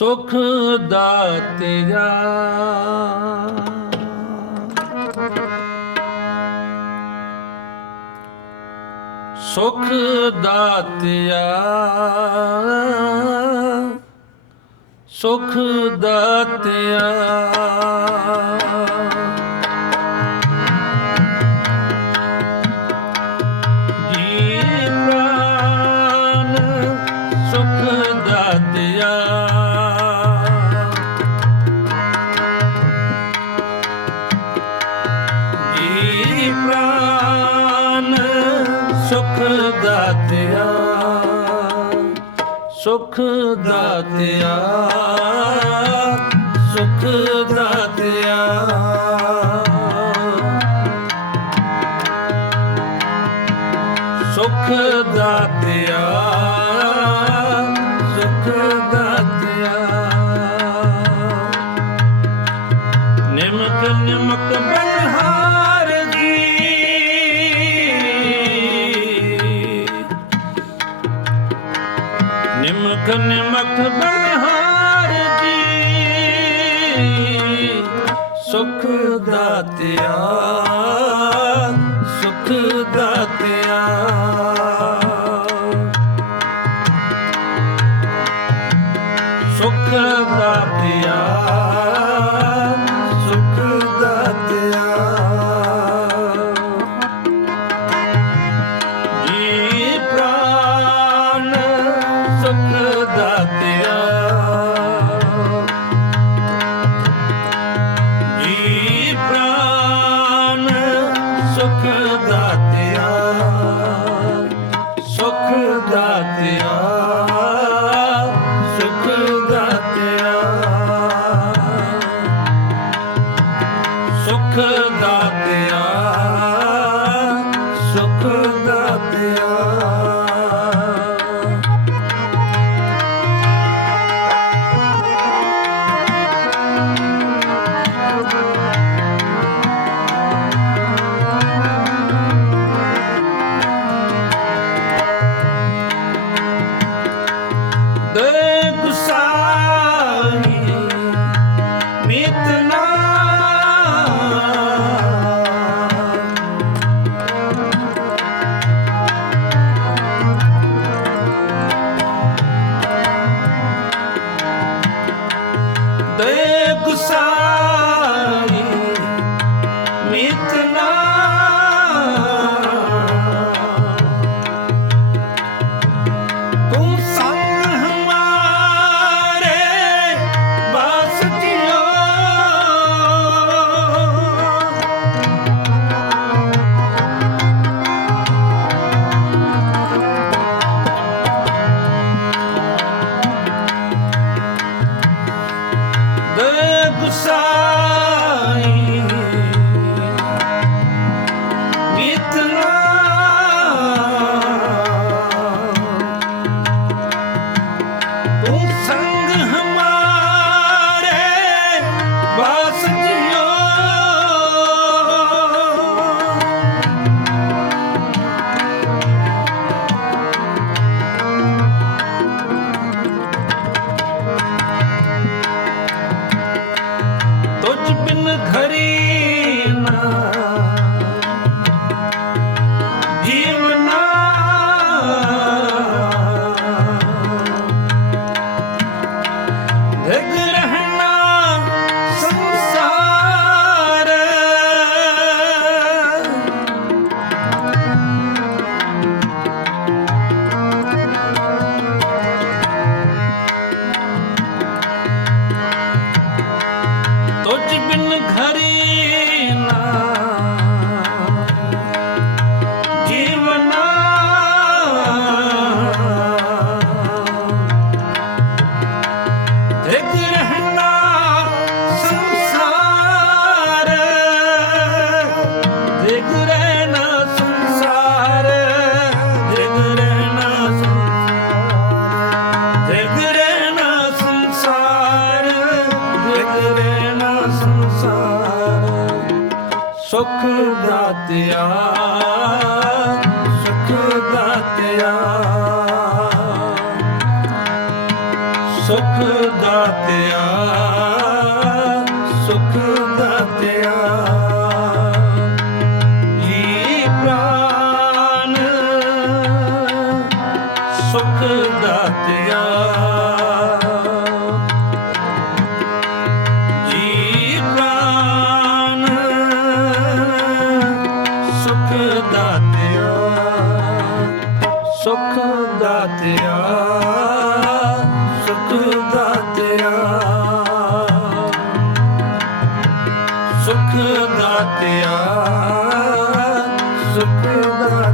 ਸੁਖ ਦਾਤਿਆ। ਸੁਖ ਦਾਤਿਆ। ਸੁਖ ਦਾਤਿਆ। ਸੁਖ ਦਾਤਿਆ ਸੁਖ ਦਾਤਿਆ। ਦਾਤਿਆ ਸੁਖ ਦਾਤਿਆ ਸੁਖ ਦਾਤਿਆ ਸੁਖ ਦਾਤਿਆ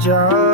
家。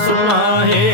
सुना है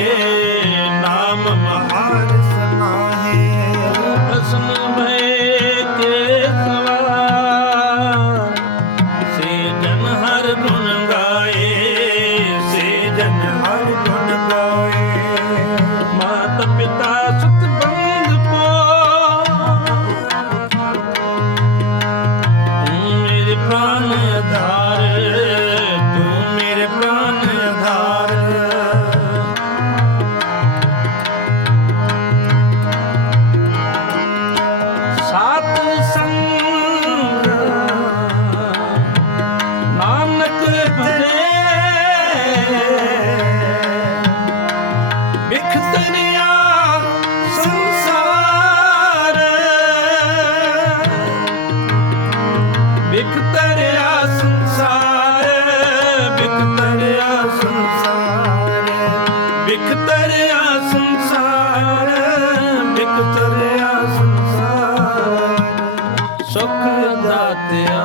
ショックだってよ。